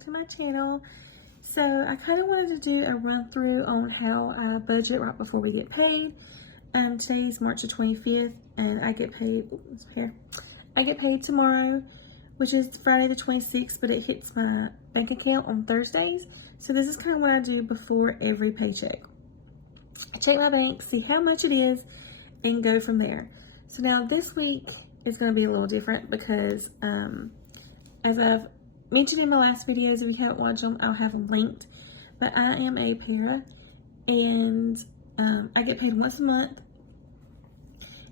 back to my channel. So I kind of wanted to do a run through on how I budget right before we get paid. Today is March the 25th and I get paid, I get paid tomorrow, which is Friday the 26th, but it hits my bank account on Thursdays. So this is kind of what I do before every paycheck. I check my bank, see how much it is, and go from there. So now this week is going to be a little different because as I've mentioned in my last videos, if you haven't watched them, I'll have them linked. But I am a para, and I get paid once a month.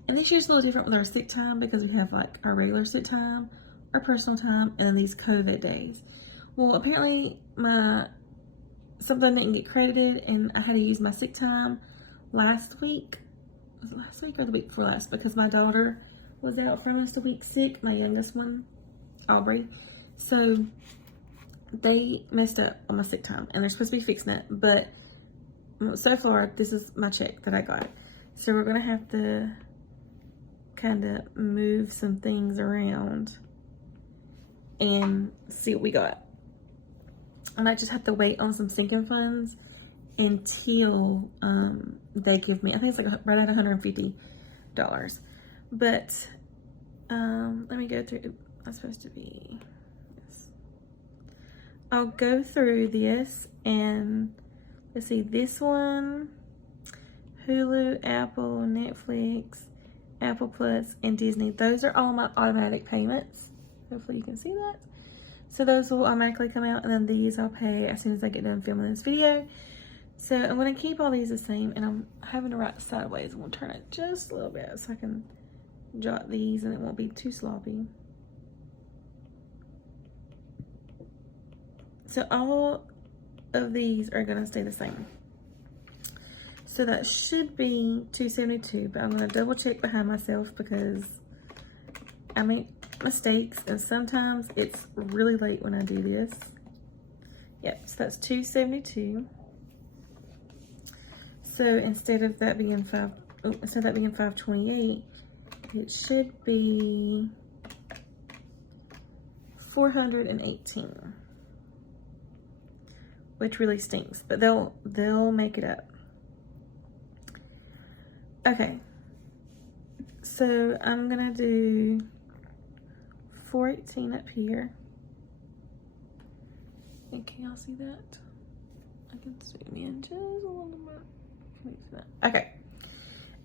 And this year's a little different with our sick time because we have like our regular sick time, our personal time, and then these COVID days. Well, apparently something didn't get credited, and I had to use my sick time last week. Was it last week or the week before last? Because my daughter was out for almost a week sick, my youngest one, Aubrey. So they messed up on my sick time, and they're supposed to be fixing it. But so far, this is my check that I got. So we're gonna have to kind of move some things around and see what we got. I might just have to wait on some sinking funds until they give me, I think it's like right at $150. But let me go through, I'm supposed to be, yes. I'll go through this and let's see, this one, Hulu, Apple, Netflix, Apple Plus, and Disney. Those are all my automatic payments. Hopefully you can see that. So those will automatically come out, and then these I'll pay as soon as I get done filming this video. So I'm going to keep all these the same, and I'm having to write sideways. I'm going to turn it just a little bit so I can jot these and it won't be too sloppy. So all of these are going to stay the same. So that should be $272, but I'm going to double check behind myself because I make mistakes and sometimes it's really late when I do this. Yep, so that's $272. So instead of that being $528, it should be $418, which really stinks, but they'll make it up. Okay, so I'm gonna do $418 up here. And can y'all see that? I can zoom in just a little bit. Okay.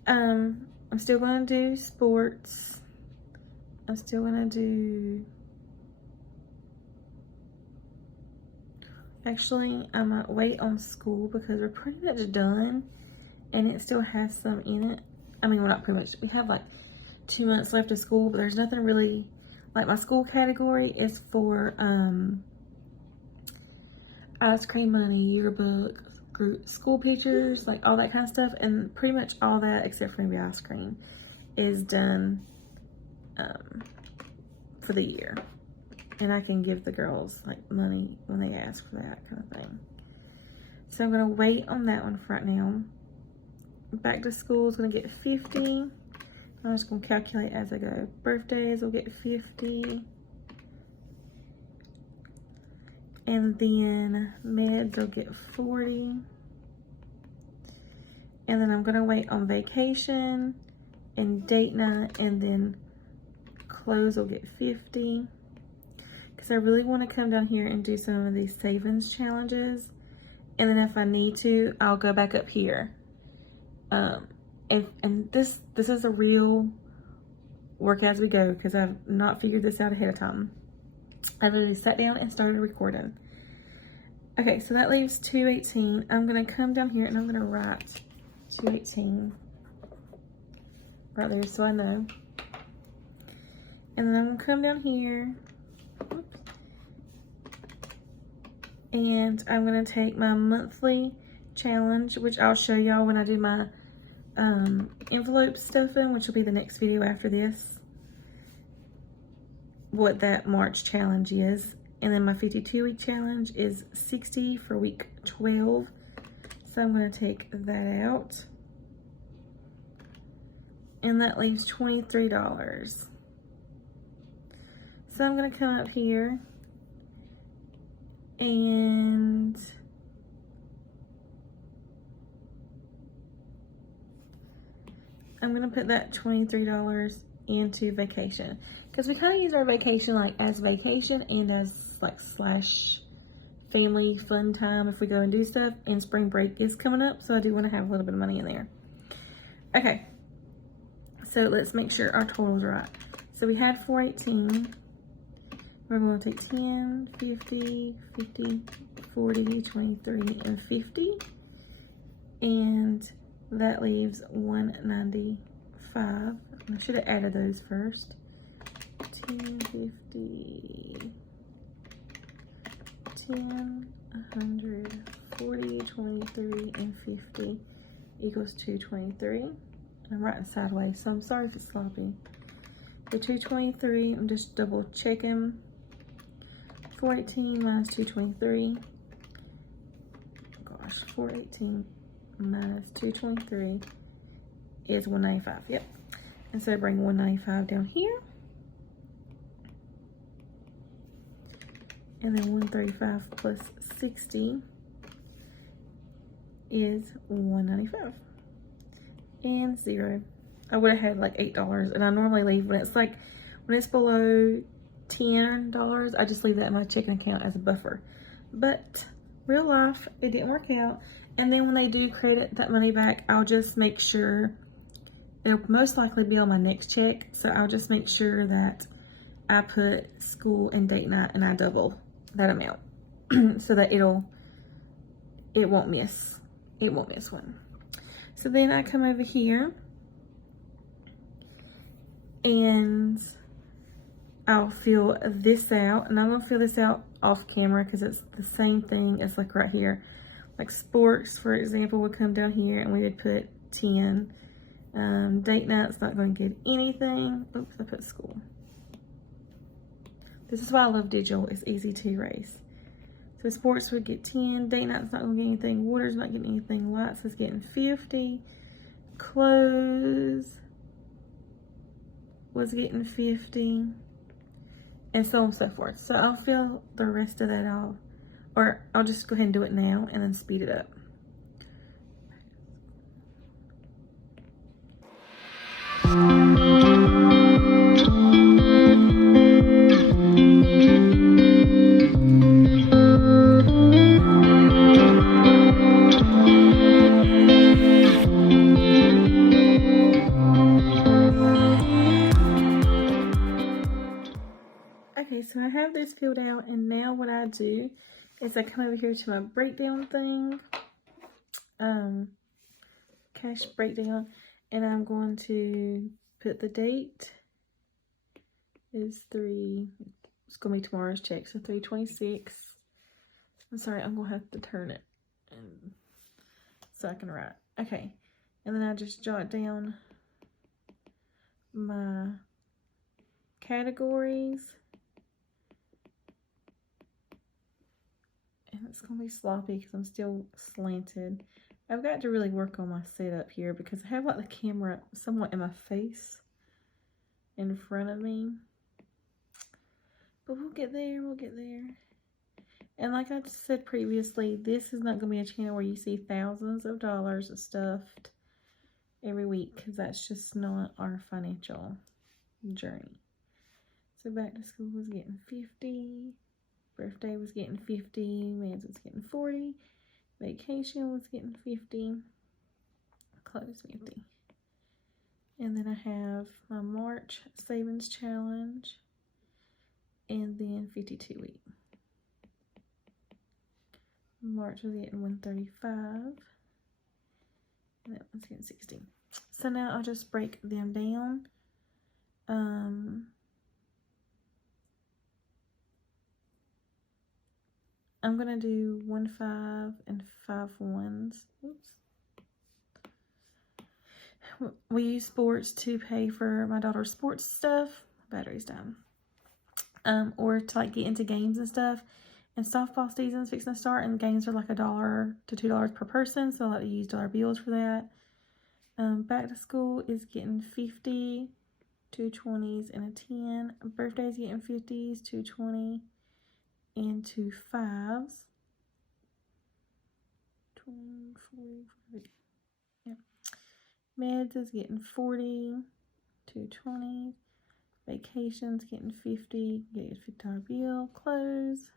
I'm still gonna do sports. I'm still gonna do, actually I might wait on school because we're pretty much done and it still has some in it. I mean, we're not pretty much, we have like 2 months left of school, but there's nothing really, like my school category is for ice cream money, yearbook, group school pictures, like all that kind of stuff, and pretty much all that except for maybe ice cream is done for the year, and I can give the girls like money when they ask for that kind of thing. So I'm gonna wait on that one for right now. Back to school is gonna get 50. I'm just gonna calculate as I go. Birthdays will get 50. And then meds will get 40. And then I'm gonna wait on vacation and date night, and then clothes will get 50. Because I really want to come down here and do some of these savings challenges. And then if I need to, I'll go back up here. And this is a real work as we go because I've not figured this out ahead of time. I literally sat down and started recording. Okay, so that leaves $218. I'm gonna come down here and I'm gonna write $218 right there so I know. And then I'm gonna come down here and I'm gonna take my monthly challenge, which I'll show y'all when I do my envelope stuffing, which will be the next video after this, what that March challenge is. And then my 52-week challenge is 60 for week 12. So I'm going to take that out. And that leaves $23. So I'm going to come up here And I'm gonna put that $23 into vacation, because we kind of use our vacation like as vacation and as like slash family fun time if we go and do stuff, and spring break is coming up, so I do want to have a little bit of money in there. Okay, so let's make sure our totals are right. So we had 418. We're going to take 10, 50, 50, 40, 23, and 50. And that leaves 195. I should have added those first. 10, 50, 10, 100, 40, 23, and 50 equals 223. I'm writing sideways, so I'm sorry if it's sloppy. The 223, I'm just double checking. 418 minus 223. Gosh, 418 minus 223 is 195. Yep. And so bring 195 down here. And then 135 plus 60 is 195. And 0. I would have had like $8, and I normally leave when it's like, when it's below $10, I just leave that in my checking account as a buffer. But real life, it didn't work out. And then when they do credit that money back, I'll just make sure, it'll most likely be on my next check, so I'll just make sure that I put school and date night and I double that amount so that it won't miss one. So then I come over here and I'll fill this out, and I'm gonna fill this out off camera because it's the same thing as like right here. Like sports, for example, would come down here and we would put 10. Date night's not going to get anything. Oops, I put school. This is why I love digital. It's easy to erase. So sports would get 10. Date night's not going to get anything. Water's not getting anything. Lights is getting 50. Clothes was getting 50. And so on and so forth. So I'll fill the rest of that out. Or I'll just go ahead and do it now and then speed it up. Okay, so I have this filled out, and now what I do is I come over here to my breakdown thing, cash breakdown, and I'm going to put the date is it's going to be tomorrow's check, so 3/26. I'm sorry, I'm going to have to turn it so I can write. Okay, and then I just jot down my categories. And it's going to be sloppy because I'm still slanted. I've got to really work on my setup here because I have like the camera somewhat in my face in front of me. But we'll get there, And like I said previously, this is not going to be a channel where you see thousands of dollars of stuff every week, because that's just not our financial journey. So back to school was getting 50. Birthday was getting 50, man's was getting 40, vacation was getting 50, clothes 50. And then I have my March savings challenge, and then 52 week. March was getting 135, and that one's getting 60. So now I'll just break them down. I'm gonna do 1 5 and 5 1s. Oops. We use sports to pay for my daughter's sports stuff. Battery's down. Or to like get into games and stuff. And softball season's fixing to start, and games are like $1 to $2 per person, so I like to use dollar bills for that. Back to school is getting 50, 2 20s, and a 10. Birthday's getting 50s, 2 20. into fives. 20, 40, 40. Yep. Meds is getting 40, 220. Vacations getting 50, get a $50 bill. Clothes,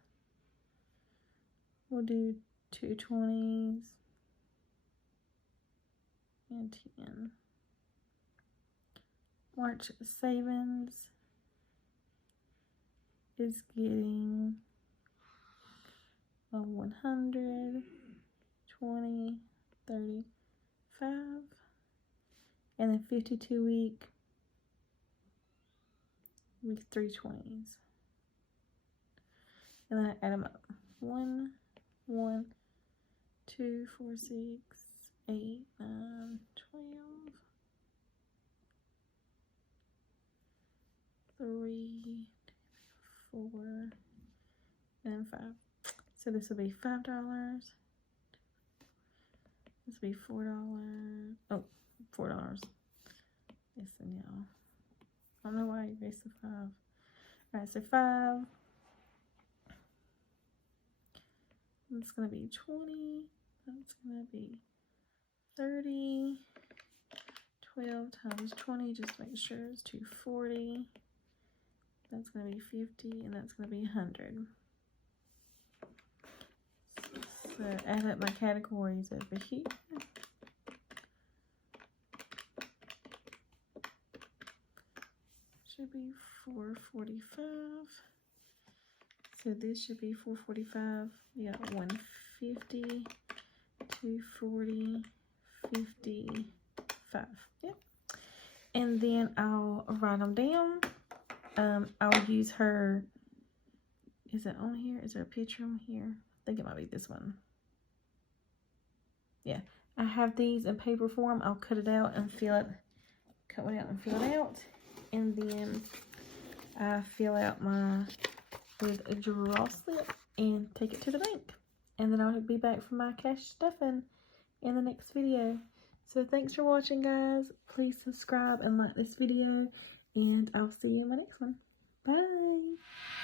we'll do 220s and 10. March savings is getting a 100, 20, 35, and then 52 week 320s. And then I add them up. 1, 1, 2, 4, 6, 8, 9, 12, 3, 4, and 5. So this will be $5. This will be $4. Oh, $4. Yes, and y'all. I don't know why you erased the 5. Alright, so 5. That's going to be 20. That's going to be 30. 12 times 20, just make sure it's 240. That's going to be 50, and that's going to be 100. So add up my categories over here. Should be 445. So this should be 445. We got 150, 240, 55. Yep. And then I'll write them down. I'll use her. Is it on here? Is there a picture on here? I think it might be this one. Yeah, I have these in paper form. I'll cut it out and fill it. Cut one out and fill it out. And then I fill out my with a draw slip and take it to the bank. And then I'll be back for my cash stuffing in the next video. So thanks for watching, guys. Please subscribe and like this video. And I'll see you in my next one. Bye.